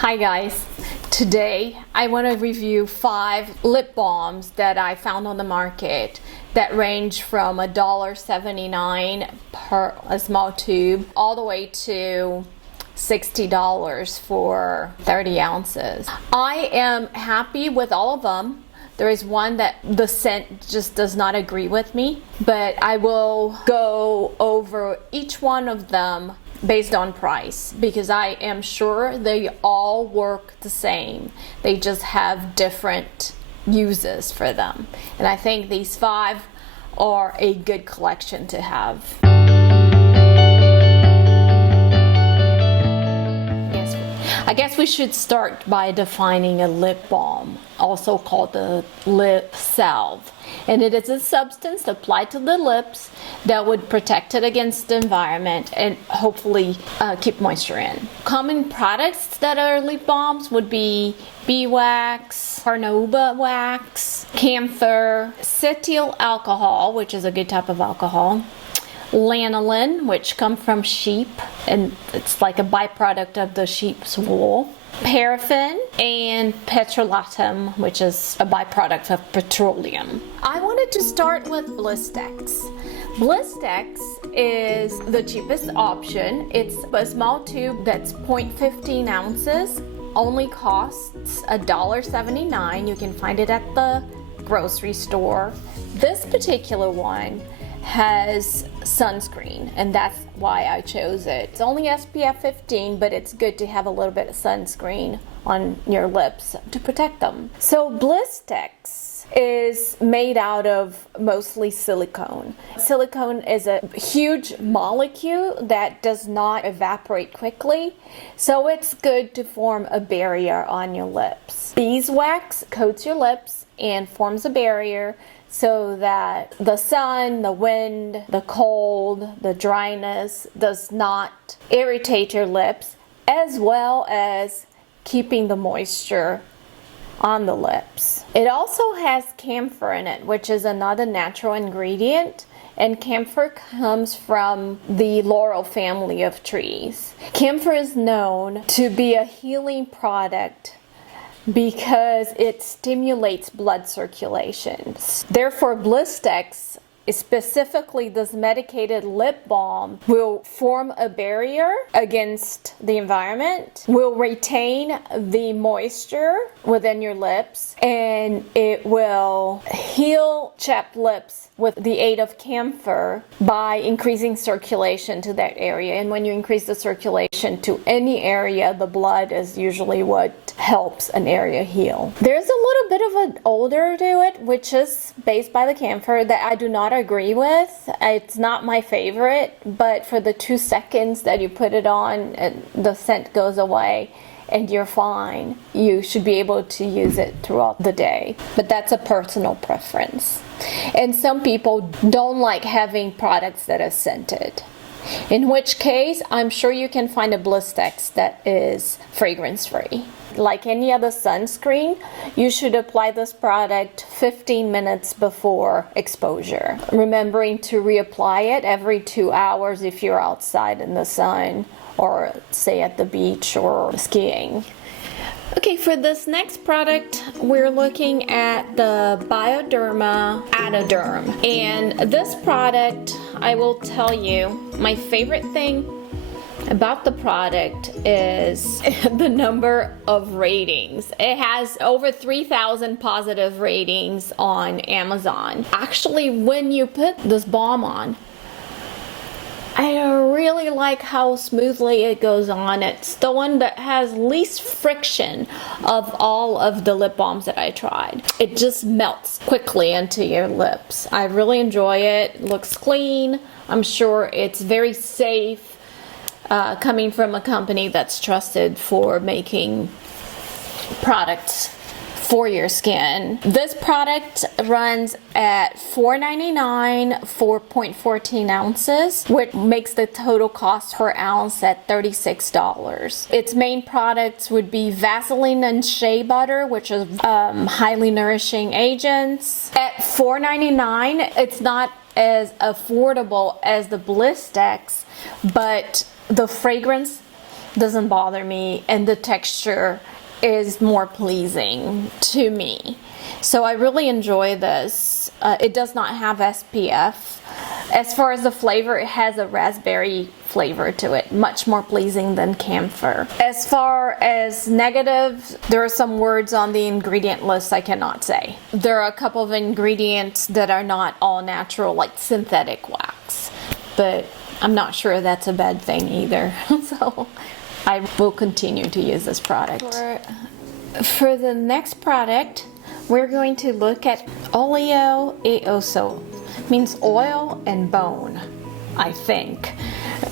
Hi guys, today I want to review 5 lip balms that I found on the market that range from $1.79 per a small tube all the way to $60 for 30 ounces. I am happy with all of them. There is one that the scent just does not agree with me, but I will go over each one of them based on price because I am sure they all work the same. They just have different uses for them. And I think these 5 are a good collection to have. I guess we should start by defining a lip balm, also called the lip salve. And it is a substance applied to the lips that would protect it against the environment and hopefully keep moisture in. Common products that are lip balms would be beeswax, carnauba wax, camphor, cetyl alcohol, which is a good type of alcohol, lanolin, which come from sheep, and it's like a byproduct of the sheep's wool, paraffin, and petrolatum, which is a byproduct of petroleum. I wanted to start with Blistex. Blistex is the cheapest option. It's a small tube that's 0.15 ounces, only costs $1.79. You can find it at the grocery store. This particular one has sunscreen, and that's why I chose it. It's only SPF 15, but it's good to have a little bit of sunscreen on your lips to protect them. So Blistex is made out of mostly silicone. Silicone is a huge molecule that does not evaporate quickly, so it's good to form a barrier on your lips. Beeswax coats your lips and forms a barrier so that the sun, the wind, the cold, the dryness does not irritate your lips, as well as keeping the moisture on the lips. It also has camphor in it, which is another natural ingredient, and camphor comes from the laurel family of trees. Camphor is known to be a healing product because it stimulates blood circulation. Therefore, Blistex, specifically this medicated lip balm, will form a barrier against the environment, will retain the moisture within your lips, and it will heal chapped lips with the aid of camphor by increasing circulation to that area. And when you increase the circulation to any area, the blood is usually what helps an area heal. There's a little bit of an odor to it, which is based by the camphor, that I do not agree with. It's not my favorite, but for the 2 seconds that you put it on, the scent goes away and you're fine. You should be able to use it throughout the day, but that's a personal preference. And some people don't like having products that are scented, in which case I'm sure you can find a Blistex that is fragrance free. Like any other sunscreen, you should apply this product 15 minutes before exposure, remembering to reapply it every 2 hours if you're outside in the sun or say at the beach or skiing. Okay, for this next product, we're looking at the Bioderma Atoderm. And this product, I will tell you, my favorite thing about the product is the number of ratings. It has over 3,000 positive ratings on Amazon. Actually, when you put this balm on, I really like how smoothly it goes on. It's the one that has least friction of all of the lip balms that I tried. It just melts quickly into your lips. I really enjoy it. It looks clean. I'm sure it's very safe, coming from a company that's trusted for making products for your skin. This product runs at $4.99 for 0.14 ounces, which makes the total cost per ounce at $36. Its main products would be Vaseline and shea butter, which is highly nourishing agents. At $4.99, it's not as affordable as the Blistex, but the fragrance doesn't bother me, and the texture is more pleasing to me. So I really enjoy this. It does not have SPF. As far as the flavor, it has a raspberry flavor to it, much more pleasing than camphor. As far as negatives, there are some words on the ingredient list I cannot say. There are a couple of ingredients that are not all natural, like synthetic wax, but I'm not sure that's a bad thing either. So I will continue to use this product. For the next product, we're going to look at Olio e Osso. Means oil and bone, I think.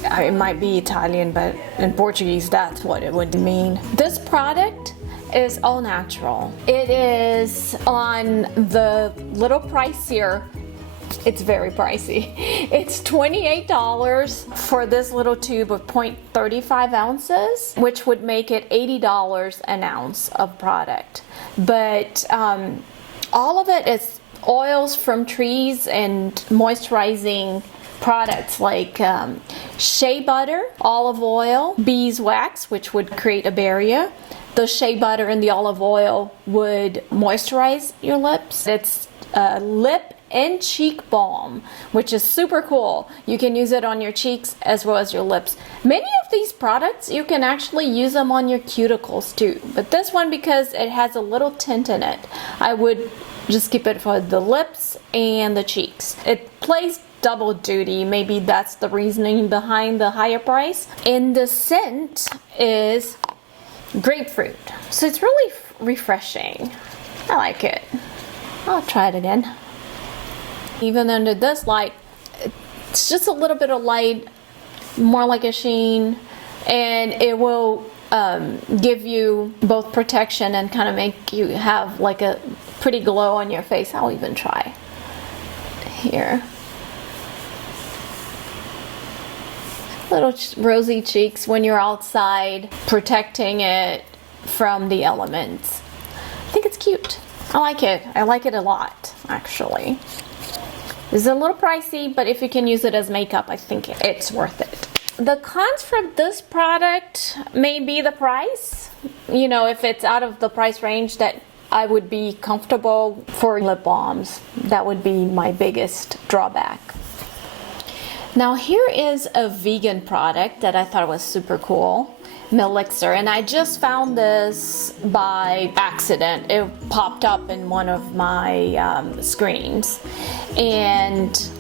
It might be Italian, but in Portuguese that's what it would mean. This product is all natural. It is on the little pricier. It's very pricey. It's $28 for this little tube of 0.35 ounces, which would make it $80 an ounce of product. But all of it is oils from trees and moisturizing products like shea butter, olive oil, beeswax, which would create a barrier. The shea butter and the olive oil would moisturize your lips. It's a lip and cheek balm, which is super cool. You can use it on your cheeks as well as your lips. Many of these products, you can actually use them on your cuticles too. But this one, because it has a little tint in it, I would just keep it for the lips and the cheeks. It plays double duty. Maybe that's the reasoning behind the higher price. And the scent is grapefruit. So it's really refreshing. I like it. I'll try it again. Even under this light, it's just a little bit of light, more like a sheen, and it will give you both protection and kind of make you have like a pretty glow on your face. I'll even try here. Little rosy cheeks when you're outside, protecting it from the elements. I think it's cute. I like it. I like it a lot, actually. It's a little pricey, but if you can use it as makeup, I think it's worth it. The cons for this product may be the price. You know, if it's out of the price range that I would be comfortable for lip balms, that would be my biggest drawback. Now here is a vegan product that I thought was super cool. Melixir, and I just found this by accident. It popped up in one of my screens, and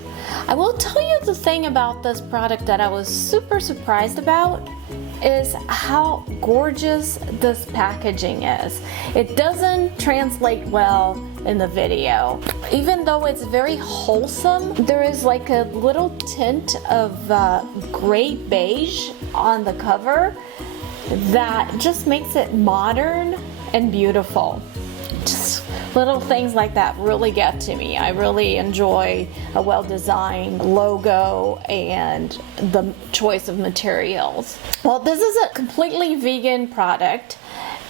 I will tell you the thing about this product that I was super surprised about is how gorgeous this packaging is. It doesn't translate well in the video. Even though it's very wholesome, there is like a little tint of gray beige on the cover that just makes it modern and beautiful. Just little things like that really get to me. I really enjoy a well-designed logo and the choice of materials. Well, this is a completely vegan product.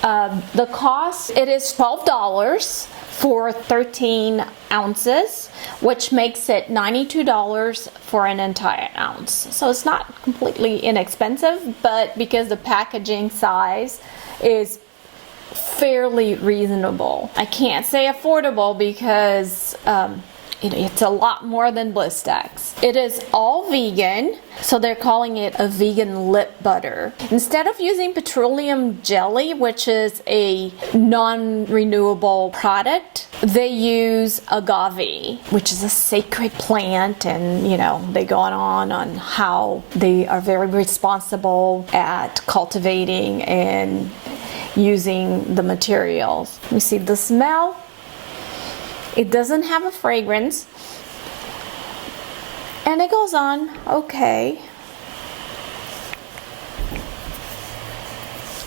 The cost, it is $12 for 13 ounces, which makes it $92 for an entire ounce. So it's not completely inexpensive, but because the packaging size is fairly reasonable. I can't say affordable because it's a lot more than Blistex. It is all vegan, so they're calling it a vegan lip butter. Instead of using petroleum jelly, which is a non-renewable product, they use agave, which is a sacred plant, and you know, they go on how they are very responsible at cultivating and using the materials. You see the smell? It doesn't have a fragrance. And it goes on okay.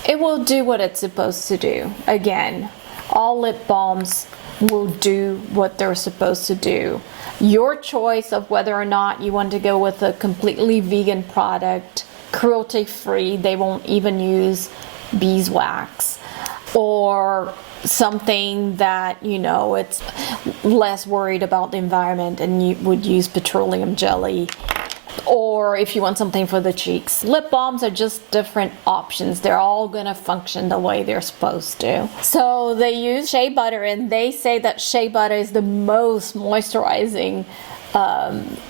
It will do what it's supposed to do. Again, all lip balms will do what they're supposed to do. Your choice of whether or not you want to go with a completely vegan product, cruelty-free, they won't even use beeswax, or something that, you know, it's less worried about the environment and you would use petroleum jelly. or if you want something for the cheeks. Lip balms are just different options. They're all gonna function the way they're supposed to. So they use shea butter, and they say that shea butter is the most moisturizing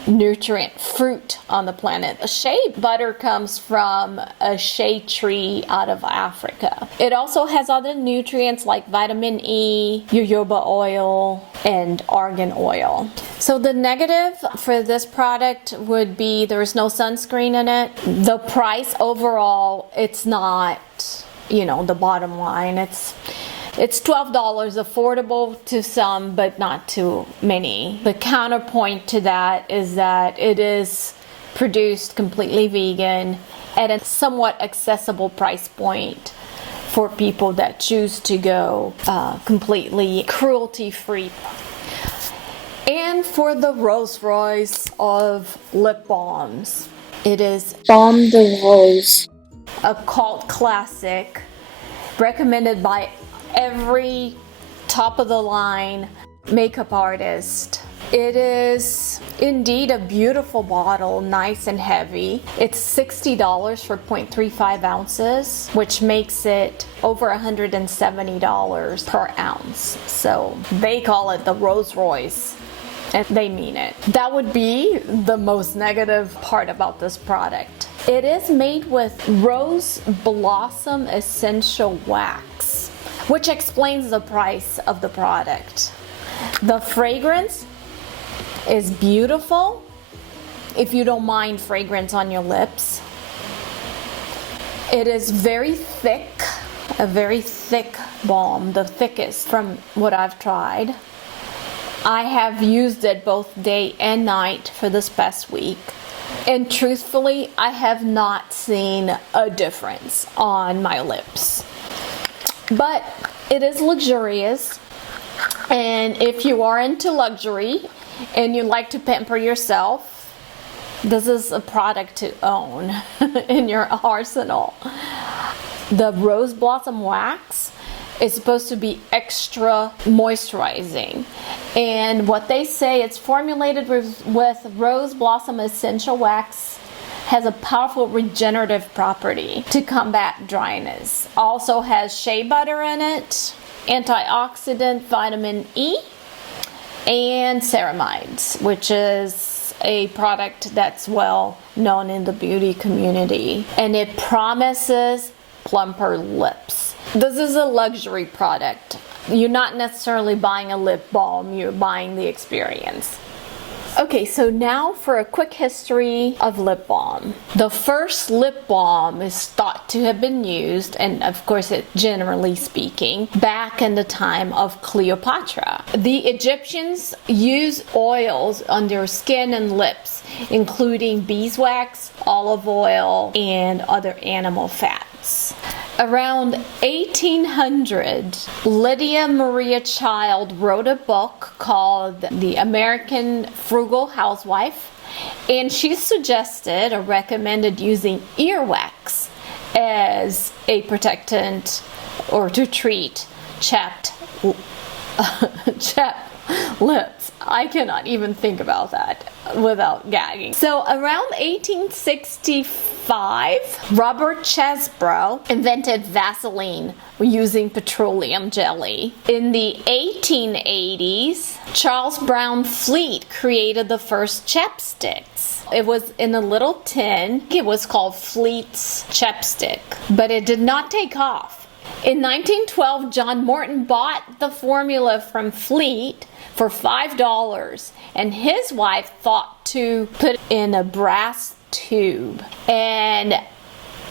nutrient fruit on the planet. Shea butter comes from a shea tree out of Africa. It also has other nutrients like vitamin E, jojoba oil, and argan oil. So the negative for this product would be there's no sunscreen in it. The price overall, it's not, you know, the bottom line. It's $12, affordable to some, but not to many. The counterpoint to that is that it is produced completely vegan at a somewhat accessible price point for people that choose to go completely cruelty-free. And for the Rolls Royce of lip balms, it is Baume de Rose, a cult classic recommended by every top of the line makeup artist. It is indeed a beautiful bottle, nice and heavy. It's $60 for 0.35 ounces, which makes it over $170 per ounce. So they call it the Rolls Royce, and they mean it. That would be the most negative part about this product. It is made with rose blossom essential wax, which explains the price of the product. The fragrance is beautiful if you don't mind fragrance on your lips. It is very thick, a very thick balm, the thickest from what I've tried. I have used it both day and night for this past week, and truthfully, I have not seen a difference on my lips. But it is luxurious, and if you are into luxury and you like to pamper yourself, this is a product to own in your arsenal. The rose blossom wax is supposed to be extra moisturizing, and what they say, it's formulated with rose blossom essential wax, has a powerful regenerative property to combat dryness. Also has shea butter in it, antioxidant vitamin E, and ceramides, which is a product that's well known in the beauty community. And it promises plumper lips. This is a luxury product. You're not necessarily buying a lip balm, you're buying the experience. Okay, so now for a quick history of lip balm. The first lip balm is thought to have been used, and of course it generally speaking, back in the time of Cleopatra. The Egyptians used oils on their skin and lips, including beeswax, olive oil, and other animal fats. Around 1800, Lydia Maria Child wrote a book called The American Frugal Housewife, and she suggested or recommended using earwax as a protectant or to treat chapped lips. I cannot even think about that without gagging. So around 1865, Robert Chesbrough invented Vaseline using petroleum jelly. In the 1880s, Charles Brown Fleet created the first chapsticks. It was in a little tin. It was called Fleet's chapstick, but it did not take off. In 1912, John Morton bought the formula from Fleet for $5, and his wife thought to put it in a brass tube, and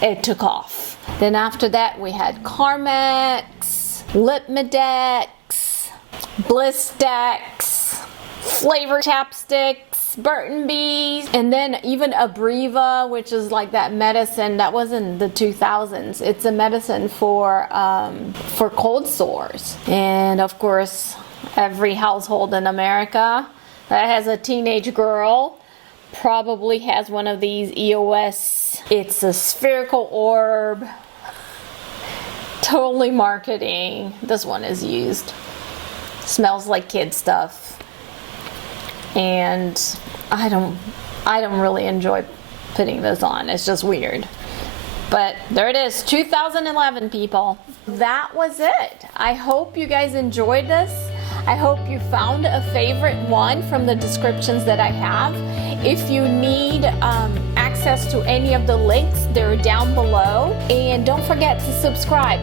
it took off. Then after that, we had Carmex, Lipmedex, Blistex, flavor chapsticks, Burton Bees, and then even Abreva, which is like that medicine that was in the 2000s. It's a medicine for cold sores. And of course, every household in America that has a teenage girl probably has one of these EOS. It's a spherical orb. Totally marketing. This one is used. Smells like kid stuff. And I I don't really enjoy putting this on. It's just weird. But there it is, 2011, people. That was it. I hope you guys enjoyed this. I hope you found a favorite one from the descriptions that I have. If you need access to any of the links, they're down below. And don't forget to subscribe.